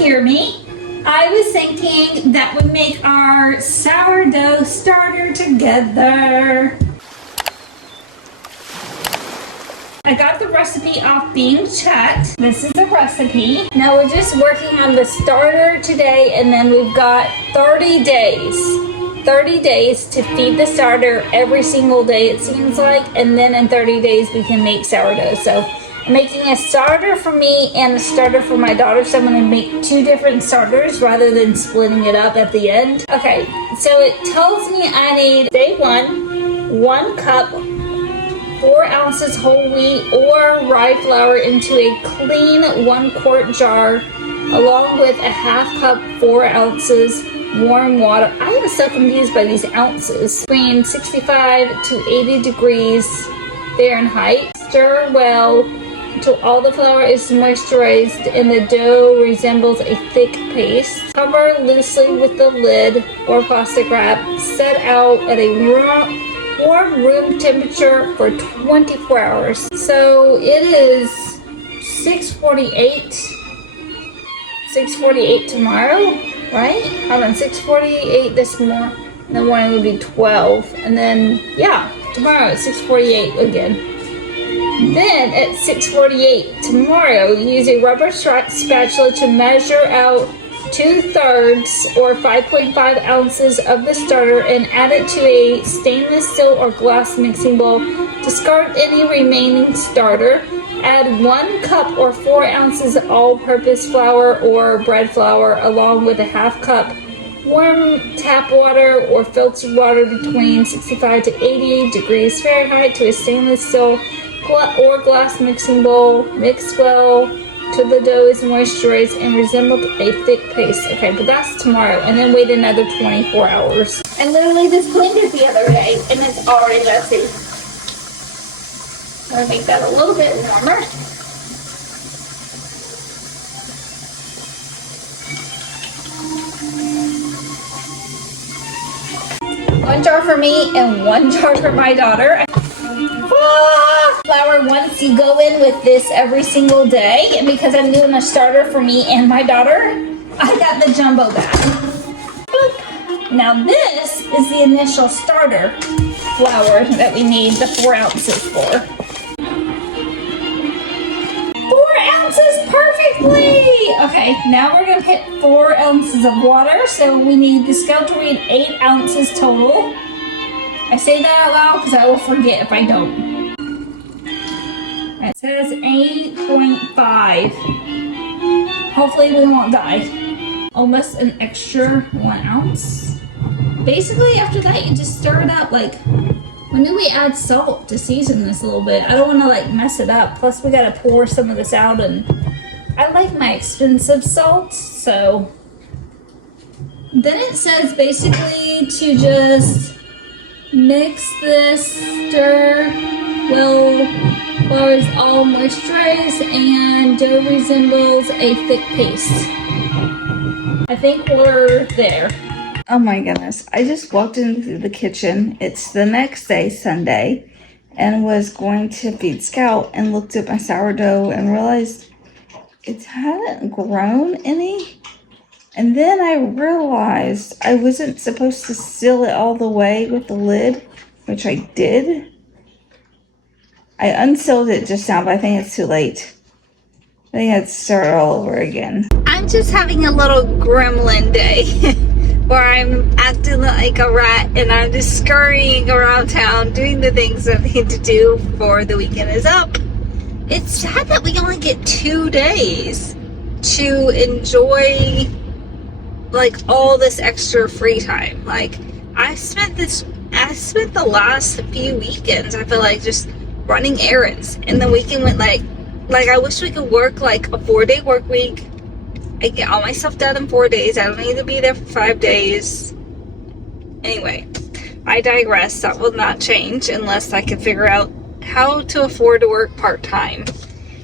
hear me. I was thinking that we make our sourdough starter together. I got the recipe off Being Chat. This is the recipe. Now we're just working on the starter today, and then we've got 30 days. 30 days to feed the starter every single day, it seems like, and then in 30 days we can make sourdough. So I'm making a starter for me and a starter for my daughter, so I'm going to make 2 different starters rather than splitting it up at the end. Okay, so it tells me I need, day 1 cup 4 ounces whole wheat or rye flour into a clean 1 quart jar, along with a half cup 4 ounces warm water. I am so confused by these ounces. Between 65 to 80 degrees Fahrenheit. Stir well until all the flour is moisturized and the dough resembles a thick paste. Cover loosely with the lid or plastic wrap. Set out at a warm room temperature for 24 hours. So it is 6:48 tomorrow, right? Hold on, 6:48 this morning. In the morning would be 12, and then yeah, tomorrow at 6:48 again. Then at 6:48 tomorrow, use a rubber spatula to measure out 2/3 or 5.5 ounces of the starter and add it to a stainless steel or glass mixing bowl. Discard any remaining starter. Add 1 cup or 4 ounces all-purpose flour or bread flour, along with a half cup warm tap water or filtered water between 65 to 80 degrees Fahrenheit to a stainless steel or glass mixing bowl. Mix well till the dough is moisturized and resembles a thick paste. Okay, but that's tomorrow, and then wait another 24 hours. I literally just cleaned it the other day, and it's already messy. I'm gonna make that a little bit warmer. One jar for me and 1 jar for my daughter. Flour once you go in with this every single day, and because I'm doing a starter for me and my daughter, I got the jumbo bag. Boop. Now this is the initial starter flour that we need the 4 ounces for. 4 ounces perfectly! Okay, now we're gonna put 4 ounces of water, so we need the scale to read 8 ounces total. I say that out loud because I will forget if I don't. It says 8.5. Hopefully we won't die. Almost an extra 1 ounce. Basically after that you just stir it up. Like, when do we add salt to season this a little bit? I don't want to like mess it up. Plus we gotta pour some of this out, and I like my expensive salt, so. Then it says basically to just mix this, stir well, flour is all moisturized and dough resembles a thick paste. I think we're there. Oh my goodness, I just walked into the kitchen. It's the next day, Sunday, and was going to feed Scout and looked at my sourdough and realized it hadn't grown any. And then I realized I wasn't supposed to seal it all the way with the lid, which I did. I unsealed it just now, but I think it's too late. I think I'd start all over again. I'm just having a little gremlin day where I'm acting like a rat and I'm just scurrying around town doing the things I need to do before the weekend is up. It's sad that we only get 2 days to enjoy like all this extra free time. Like I spent the last few weekends, I feel like, just running errands, and the weekend went like I wish we could work like a 4-day work week. I get all my stuff done in 4 days. I don't need to be there for 5 days. Anyway, I digress. That will not change unless I can figure out how to afford to work part-time.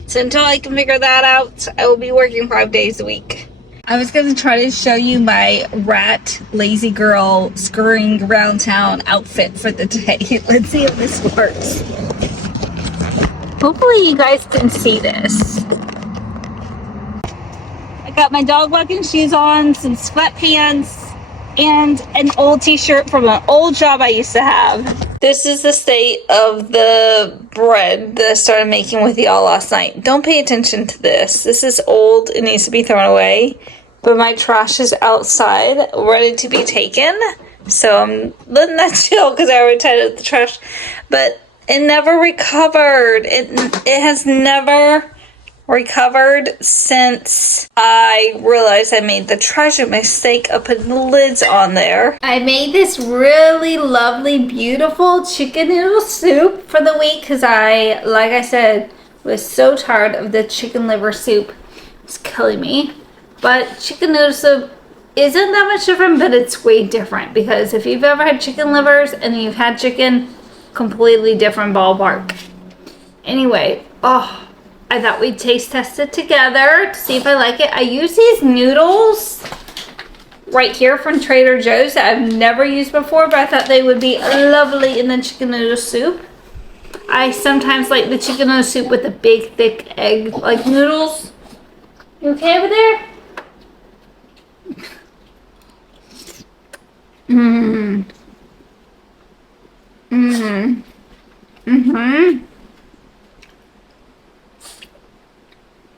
So until I can figure that out, I will be working 5 days a week. I was going to try to show you my rat, lazy girl, scurrying around town outfit for the day. Let's see if this works. Hopefully you guys can see this. I got my dog walking shoes on, some sweatpants, and an old t-shirt from an old job I used to have. This is the state of the bread that I started making with y'all last night. Don't pay attention to this. This is old. It needs to be thrown away. But my trash is outside, ready to be taken. So I'm letting that chill because I already tied up the trash. But it never recovered. It has never recovered since I realized I made the tragic mistake of putting the lids on there. I made this really lovely, beautiful chicken noodle soup for the week because like I said, was so tired of the chicken liver soup. It's killing me. But chicken noodle soup isn't that much different, but it's way different because if you've ever had chicken livers and you've had chicken, completely different ballpark. Anyway, I thought we'd taste test it together to see if I like it. I use these noodles right here from Trader Joe's that I've never used before, but I thought they would be lovely in the chicken noodle soup. I sometimes like the chicken noodle soup with the big, thick egg-like noodles. You okay over there? Mmm. Mmm. Mm-hmm.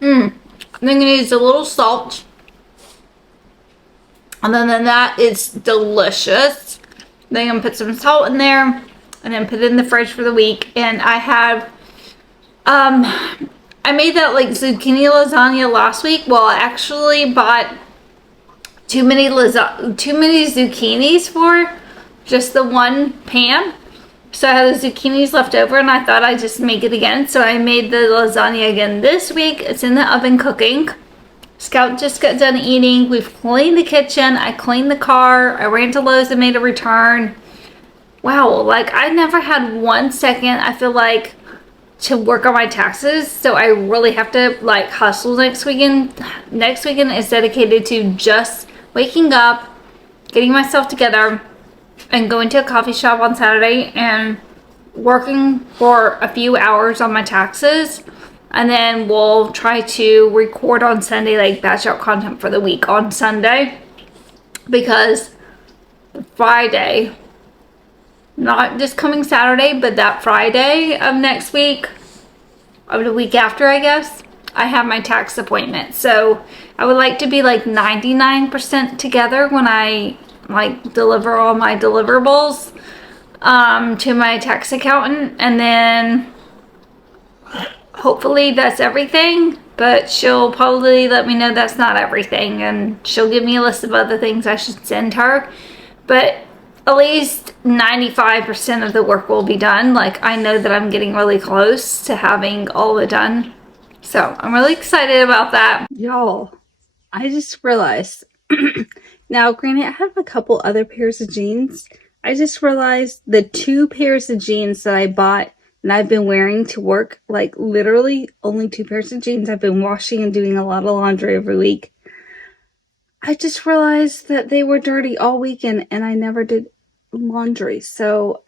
I'm gonna use a little salt. And then that is delicious. Then I'm gonna put some salt in there and then put it in the fridge for the week. And I have, I made that like zucchini lasagna last week. Well, I actually bought too many zucchinis for just the one pan. So I had the zucchinis left over and I thought I'd just make it again. So I made the lasagna again this week. It's in the oven cooking. Scout just got done eating. We've cleaned the kitchen. I cleaned the car. I ran to Lowe's and made a return. Wow, like I never had 1 second, I feel like, to work on my taxes. So I really have to like hustle next weekend. Next weekend is dedicated to just waking up, getting myself together, and going to a coffee shop on Saturday and working for a few hours on my taxes. And then we'll try to record on Sunday, like batch out content for the week on Sunday. Because Friday, not just coming Saturday, but that Friday of next week, of the week after, I guess, I have my tax appointment. So I would like to be like 99% together when I like deliver all my deliverables to my tax accountant, and then hopefully that's everything, but she'll probably let me know that's not everything, and she'll give me a list of other things I should send her. But at least 95% of the work will be done. Like I know that I'm getting really close to having all of it done, so I'm really excited about that. Y'all, I just realized now, granted, I have a couple other pairs of jeans. I just realized the 2 pairs of jeans that I bought and I've been wearing to work, like literally only 2 pairs of jeans. I've been washing and doing a lot of laundry every week. I just realized that they were dirty all weekend and I never did laundry. So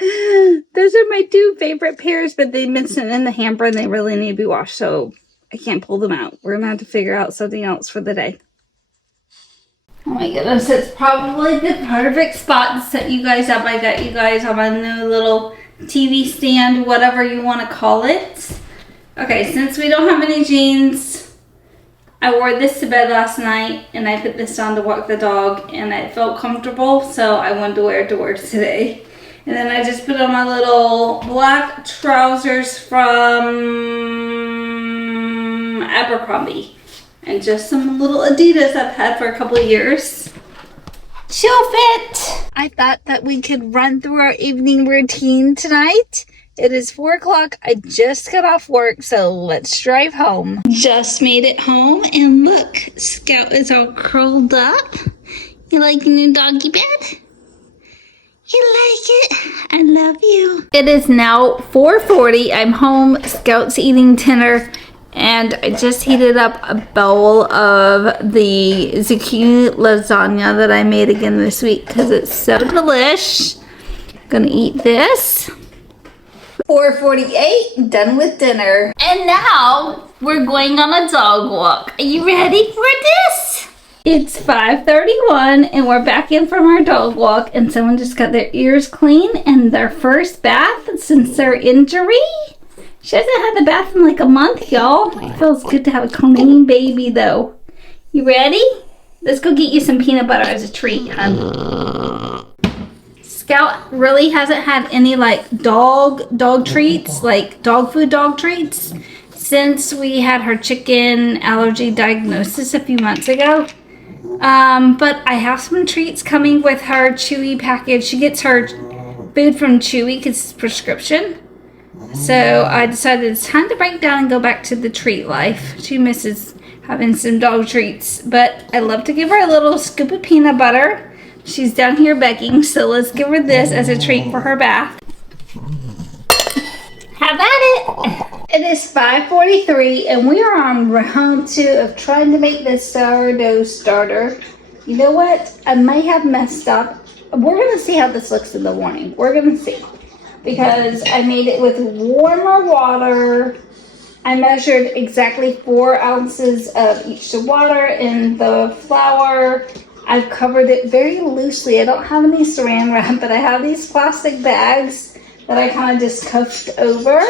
those are my 2 favorite pairs, but they've been sitting in the hamper and they really need to be washed. So I can't pull them out. We're going to have to figure out something else for the day. Oh my goodness, it's probably the perfect spot to set you guys up. I got you guys on my new little TV stand, whatever you want to call it. Okay, since we don't have any jeans, I wore this to bed last night and I put this on to walk the dog and it felt comfortable, so I wanted to wear it to work today. And then I just put on my little black trousers from Abercrombie. And just some little Adidas I've had for a couple of years. Chill fit! I thought that we could run through our evening routine tonight. It is 4 o'clock. I just got off work, so let's drive home. Just made it home, and look, Scout is all curled up. You like your new doggy bed? You like it? I love you. It is now 4:40. I'm home. Scout's eating dinner. And I just heated up a bowl of the zucchini lasagna that I made again this week because it's so delish. I'm gonna eat this. 4:48, done with dinner. And now we're going on a dog walk. Are you ready for this? It's 5:31 and we're back in from our dog walk, and someone just got their ears clean and their first bath since their injury. She hasn't had the bath in like a month, y'all. It feels good to have a clean baby though. You ready? Let's go get you some peanut butter as a treat, hon. Scout really hasn't had any like dog treats, like dog food dog treats, since we had her chicken allergy diagnosis a few months ago. But I have some treats coming with her Chewy package. She gets her food from Chewy because it's prescription. So I decided it's time to break down and go back to the treat life. She misses having some dog treats, but I love to give her a little scoop of peanut butter. She's down here begging, so let's give her this as a treat for her bath. Have at it! It is 5:43 and we are on round 2 of trying to make this sourdough starter. You know what? I may have messed up. We're going to see how this looks in the morning. We're going to see. Because I made it with warmer water. I measured exactly 4 ounces of each water in the flour. I've covered it very loosely. I don't have any saran wrap, but I have these plastic bags that I kind of just cuffed over.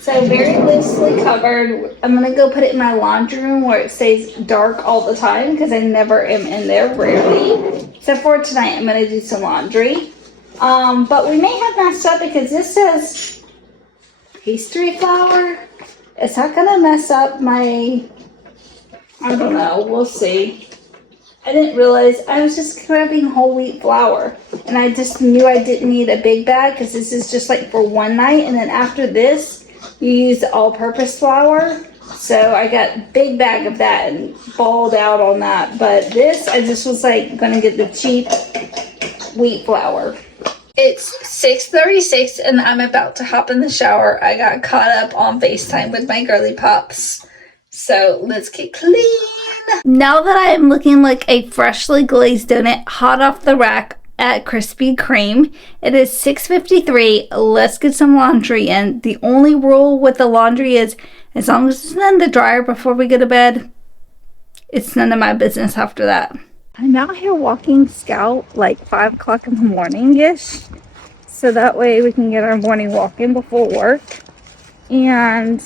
So very loosely covered. I'm going to go put it in my laundry room where it stays dark all the time because I never am in there, rarely. Except for tonight, I'm going to do some laundry. But we may have messed up because this says pastry flour. Is that going to mess up my, I don't know, we'll see. I didn't realize I was just grabbing whole wheat flour, and I just knew I didn't need a big bag because this is just like for one night, and then after this you use all-purpose flour. So I got a big bag of that and balled out on that, but this I just was like gonna get the cheap wheat flour. It's 6:36 and I'm about to hop in the shower. I got caught up on FaceTime with my girly pups. So let's get clean. Now that I am looking like a freshly glazed donut hot off the rack at Krispy Kreme, it is 6:53. Let's get some laundry in. The only rule with the laundry is as long as it's in the dryer before we go to bed, it's none of my business after that. I'm out here walking Scout like 5 o'clock in the morning-ish. So that way we can get our morning walk in before work. And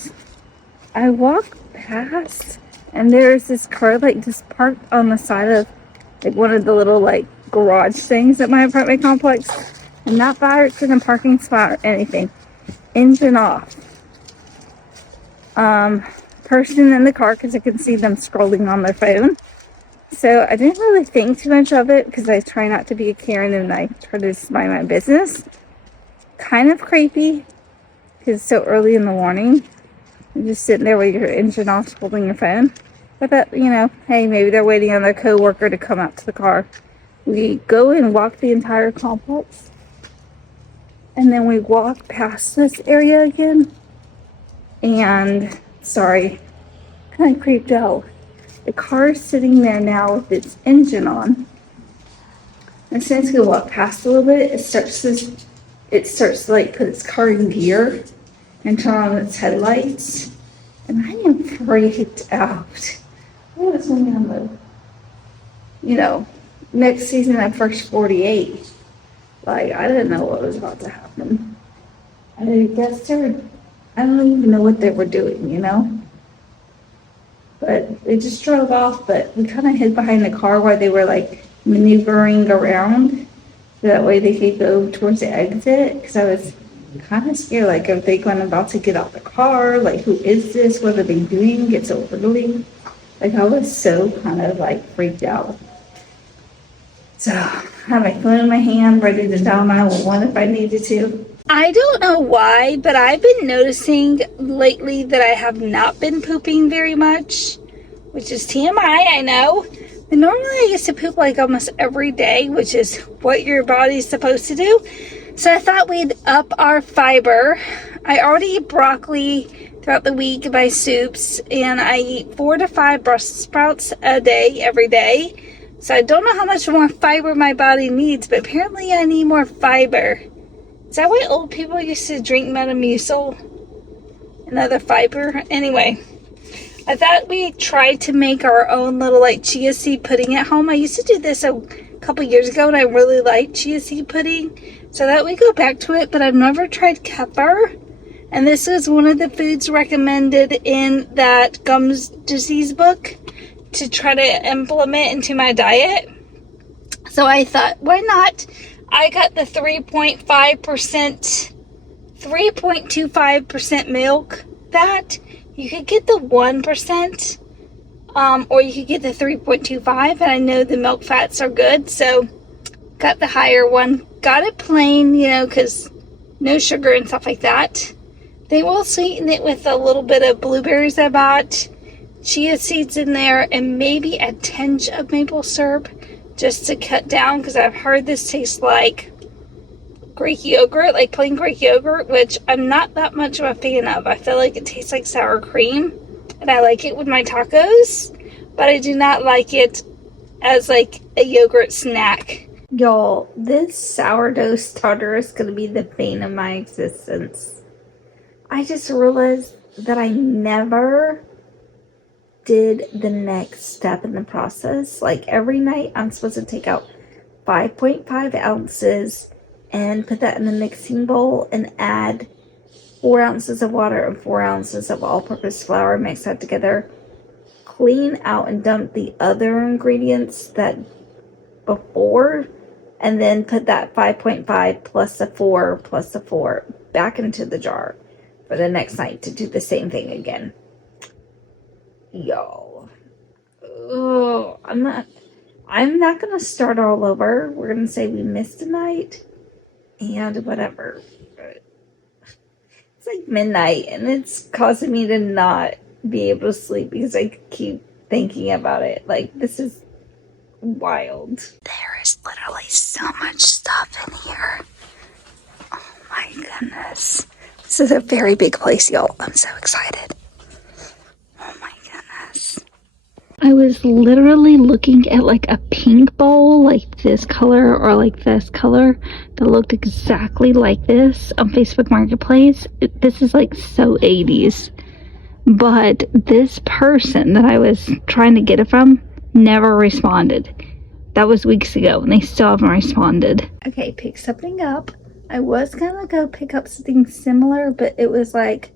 I walk past and there's this car like just parked on the side of like one of the little like garage things at my apartment complex, and not parked in a parking spot or anything. Engine off. Person in the car because I can see them scrolling on their phone. So I didn't really think too much of it because I try not to be a Karen and I try to just mind my business. Kind of creepy because it's so early in the morning. You're just sitting there with your engine off, holding your phone. But that, you know, hey, maybe they're waiting on their coworker to come out to the car. We go and walk the entire complex. And then we walk past this area again. And, sorry, kind of creeped out. The car is sitting there now with its engine on. And as soon as we walk past a little bit, it starts to like put its car in gear and turn on its headlights. And I am freaked out. What is going on though? You know, next season at First 48. Like, I didn't know what was about to happen. I guess I don't even know what they were doing, you know? But they just drove off, but we kind of hid behind the car while they were like maneuvering around. So that way they could go towards the exit. Because I was kind of scared, like, are they about to get out the car? Like, who is this? What are they doing? It's so early. Like, I was so kind of like freaked out. So I have my phone in my hand, ready to dial 911 if I needed to. I don't know why, but I've been noticing lately that I have not been pooping very much, which is TMI, I know. But normally I used to poop like almost every day, which is what your body's supposed to do. So I thought we'd up our fiber. I already eat broccoli throughout the week in my soups, and I eat 4 to 5 Brussels sprouts a day, every day. So I don't know how much more fiber my body needs, but apparently I need more fiber. Is that why old people used to drink Metamucil and other fiber? Anyway, I thought we tried to make our own little like chia seed pudding at home. I used to do this a couple years ago and I really liked chia seed pudding. So that we go back to it, but I've never tried kefir. And this is one of the foods recommended in that gums disease book to try to implement into my diet. So I thought, why not? I got the 3.25% milk fat. You could get the 1%, or you could get the 3.25, and I know the milk fats are good, so got the higher one. Got it plain, you know, because no sugar and stuff like that. They will sweeten it with a little bit of blueberries I bought, chia seeds in there, and maybe a tinge of maple syrup just to cut down, because I've heard this tastes like Greek yogurt, like plain Greek yogurt, which I'm not that much of a fan of. I feel like it tastes like sour cream, and I like it with my tacos, but I do not like it as like a yogurt snack. Y'all, this sourdough starter is going to be the bane of my existence. I just realized that I never did the next step in the process. Like every night I'm supposed to take out 5.5 ounces and put that in the mixing bowl and add 4 ounces of water and 4 ounces of all-purpose flour, mix that together, clean out and dump the other ingredients that before, and then put that 5.5 plus the 4 plus the 4 back into the jar for the next night to do the same thing again. Y'all, oh, I'm not gonna start all over. We're gonna say we missed a night and whatever. It's like midnight and it's causing me to not be able to sleep because I keep thinking about it. Like, this is wild. There is literally so much stuff in here. Oh my goodness. This is a very big place, y'all. I'm so excited. Oh my goodness. I was literally looking at like a pink bowl, like this color or like this color, that looked exactly like this on Facebook Marketplace. This is like so 80s. But this person that I was trying to get it from never responded. That was weeks ago and they still haven't responded. Okay, pick something up. I was gonna go pick up something similar, but it was like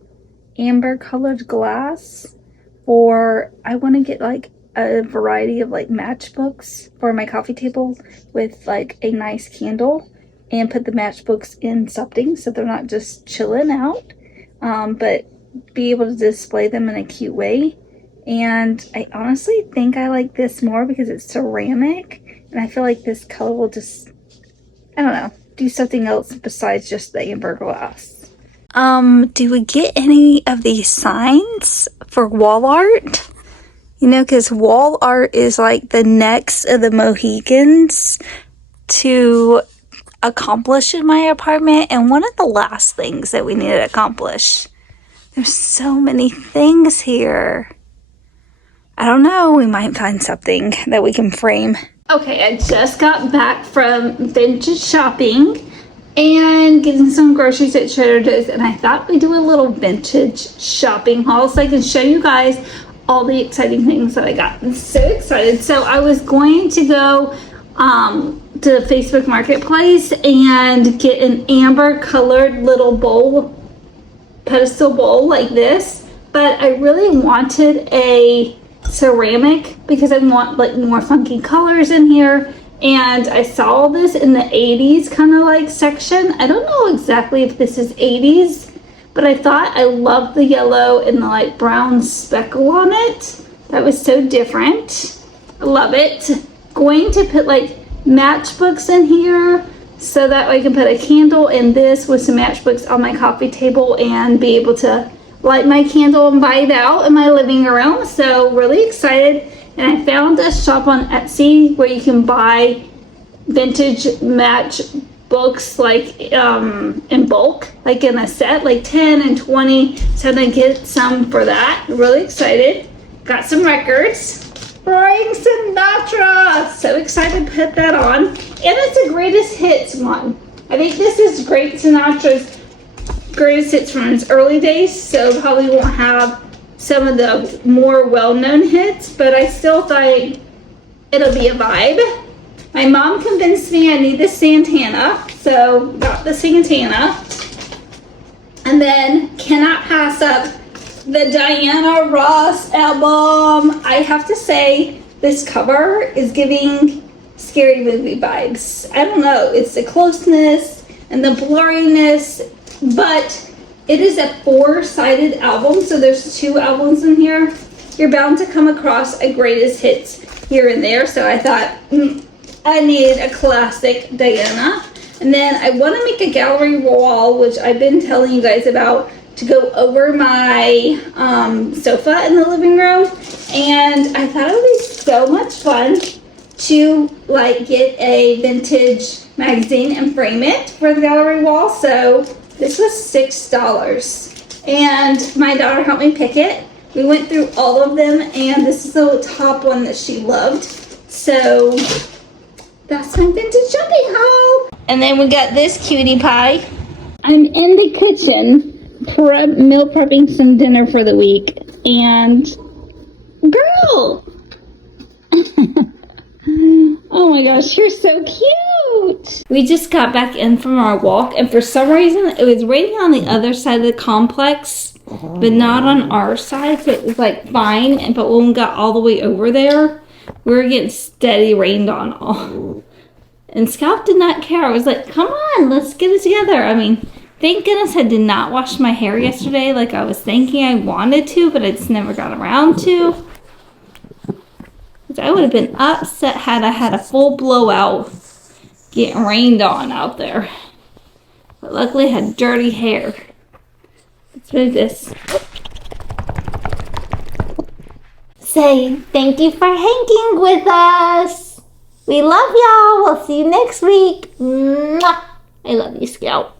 amber colored glass, or I want to get like a variety of like matchbooks for my coffee table with like a nice candle, and put the matchbooks in something so they're not just chilling out, but be able to display them in a cute way. And I honestly think I like this more because it's ceramic, and I feel like this color will just, I don't know, do something else besides just the amber glass. Do we get any of these signs for wall art? You know, because wall art is like the next of the Mohicans to accomplish in my apartment, and one of the last things that we need to accomplish. There's so many things here. I don't know, we might find something that we can frame. Okay, I just got back from vintage shopping and getting some groceries at Trader Joe's, and I thought we'd do a little vintage shopping haul so I can show you guys all the exciting things that I got. I'm so excited. So I was going to go to Facebook Marketplace and get an amber colored little bowl, pedestal bowl like this, but I really wanted a ceramic because I want like more funky colors in here. And I saw this in the 80s kind of like section. I don't know exactly if this is 80s, but I thought I loved the yellow and the like brown speckle on it. That was so different. I love it. Going to put like matchbooks in here so that I can put a candle in this with some matchbooks on my coffee table and be able to light my candle and vibe out in my living room. So really excited. And I found a shop on Etsy where you can buy vintage match books like in bulk, like in a set, like 10 and 20. So I'm gonna get some for that. Really excited. Got some records. Frank Sinatra. So excited to put that on. And it's a greatest hits one. I think this is Great Sinatra's greatest hits from his early days, so probably won't have some of the more well-known hits, but I still think it'll be a vibe. My mom convinced me I need the Santana, so got the Santana. And then cannot pass up the Diana Ross album. I have to say, this cover is giving scary movie vibes. I don't know, it's the closeness and the blurriness, but it is a 4-sided album, so there's 2 albums in here. You're bound to come across a greatest hits here and there, so I thought I needed a classic Diana. And then I want to make a gallery wall, which I've been telling you guys about, to go over my sofa in the living room. And I thought it would be so much fun to like get a vintage magazine and frame it for the gallery wall. So this was $6. And my daughter helped me pick it. We went through all of them, and this is the top one that she loved. So that's my vintage shopping haul. And then we got this cutie pie. I'm in the kitchen meal prepping some dinner for the week, and girl, oh my gosh, you're so cute. We just got back in from our walk, and for some reason it was raining on the other side of the complex, but not on our side, so it was like fine. But when we got all the way over there, we were getting steady rained on all. And Scout did not care. I was like, come on, let's get it together. I mean, thank goodness I did not wash my hair yesterday like I was thinking I wanted to, but I just never got around to. Which I would have been upset had I had a full blowout getting rained on out there. But luckily I had dirty hair. Let's move this. Say thank you for hanging with us. We love y'all. We'll see you next week. Mwah. I love you, Scout.